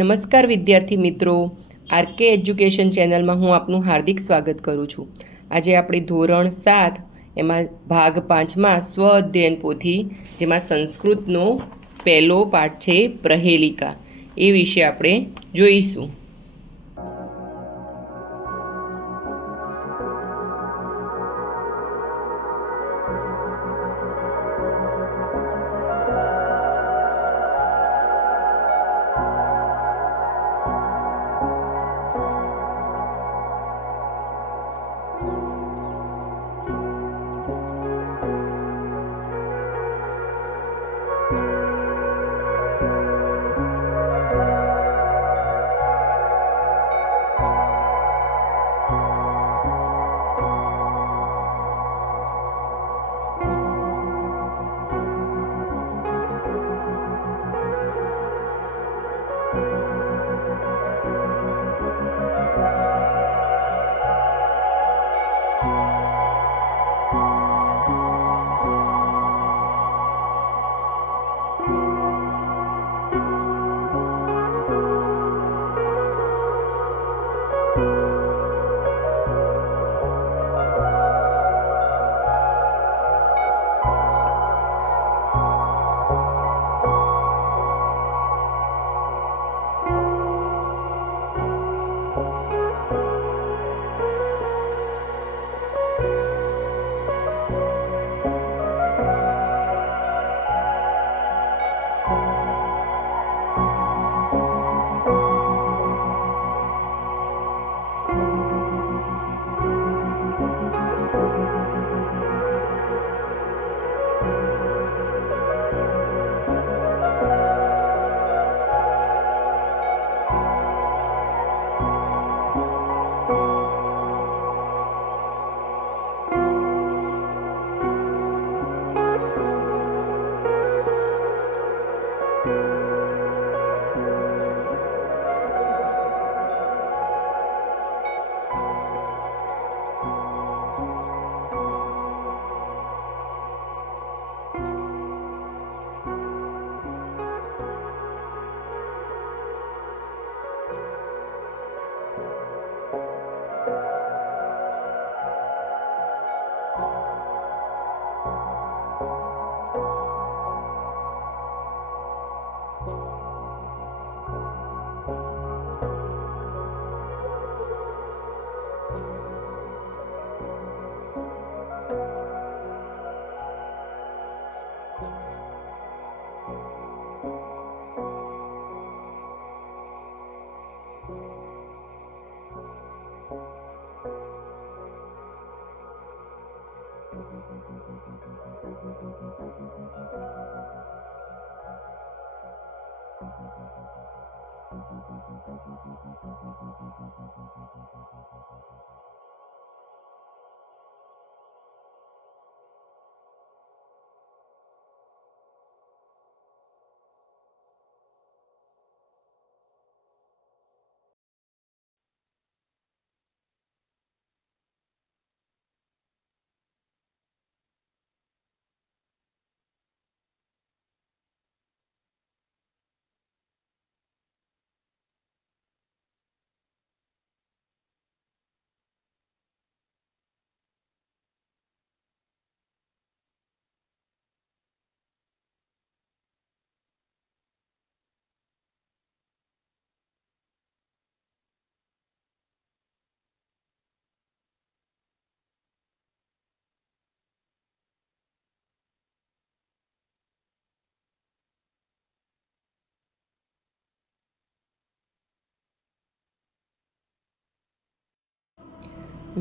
નમસ્કાર વિદ્યાર્થી મિત્રો, આરકે એજ્યુકેશન ચેનલમાં હું આપનું હાર્દિક સ્વાગત કરું છું। આજે આપણે ધોરણ 7 એમાં ભાગ 5માં સ્વ અધ્યયન પોથી જેમાં સંસ્કૃતનો પહેલો પાઠ છે પ્રહેલિકા, એ વિશે આપણે જોઈશું।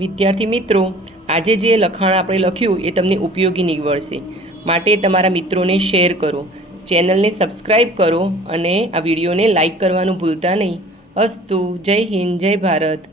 વિદ્યાર્થી મિત્રો, આજે જે લખાણ આપણે લખ્યું એ તમને ઉપયોગી નીવડશે, માટે તમારા મિત્રોને શેર કરો, ચેનલને સબસ્ક્રાઈબ કરો અને આ વિડીયોને લાઈક કરવાનું ભૂલતા નહીં। અસ્તુ, જય હિન્દ, જય ભારત।